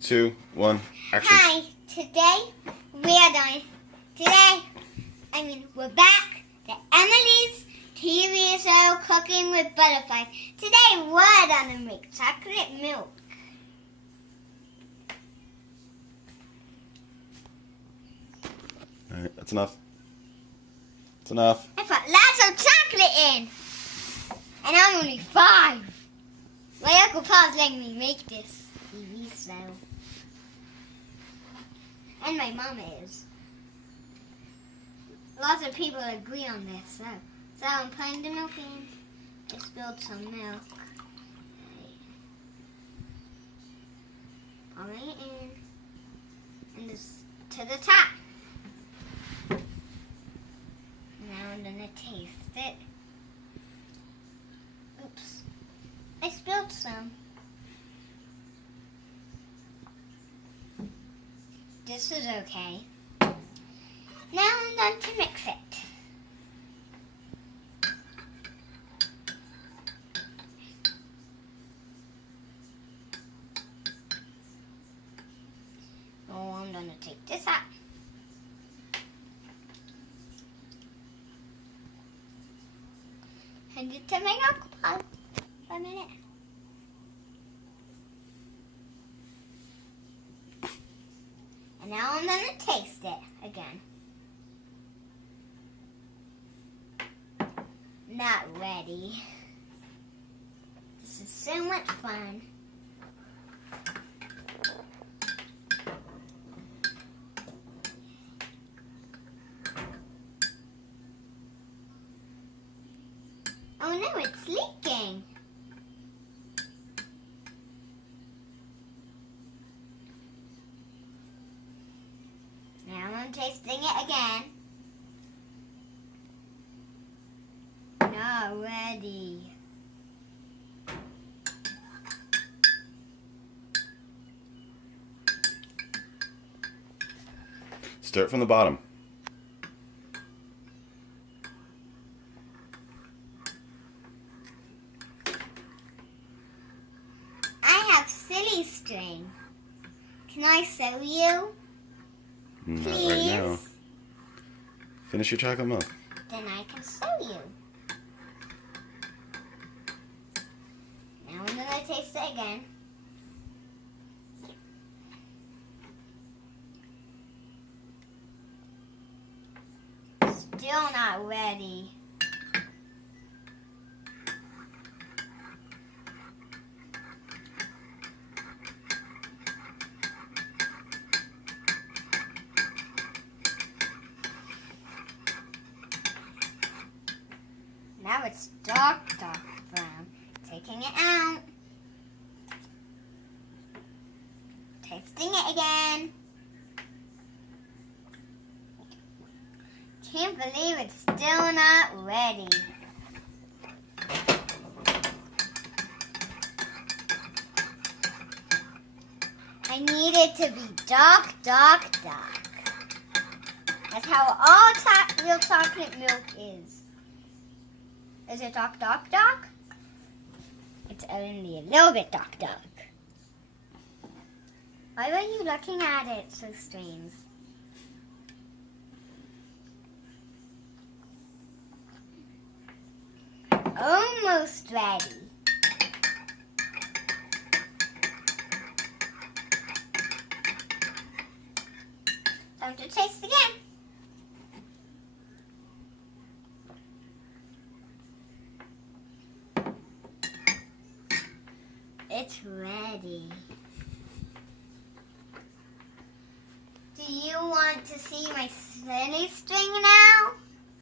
2, 1, action. Hi, we're back to Emily's TV show, Cooking with Butterflies. Today, we're gonna make chocolate milk. Alright, that's enough. That's enough. I put lots of chocolate in. And I'm only 5. My Uncle Paul's letting me make this TV show. And my mom is. Lots of people agree on this, so I'm putting the milk in. I spilled some milk. Pouring it in. And this to the top. Now I'm gonna taste it. Oops. I spilled some. This is okay. Now I'm going to mix it. Oh, I'm going to take this out. Hand it to my Uncle Paul for a minute. And now I'm going to taste it again. Not ready. This is so much fun. Oh no, it's leaking. Now I'm tasting it again. Not ready. Start from the bottom. I have silly string. Can I sew you? Not Please? right now. Finish your chocolate milk. Then I can sew you. Now I'm gonna taste it again. Still not ready. Now it's dark brown. Taking it out. Tasting it again. Can't believe it's still not ready. I need it to be dark. That's how all real chocolate milk is. Is it dark? It's only a little bit dark. Why were you looking at it so strange? Almost ready. Time to taste again. It's ready. Do you want to see my silly string now?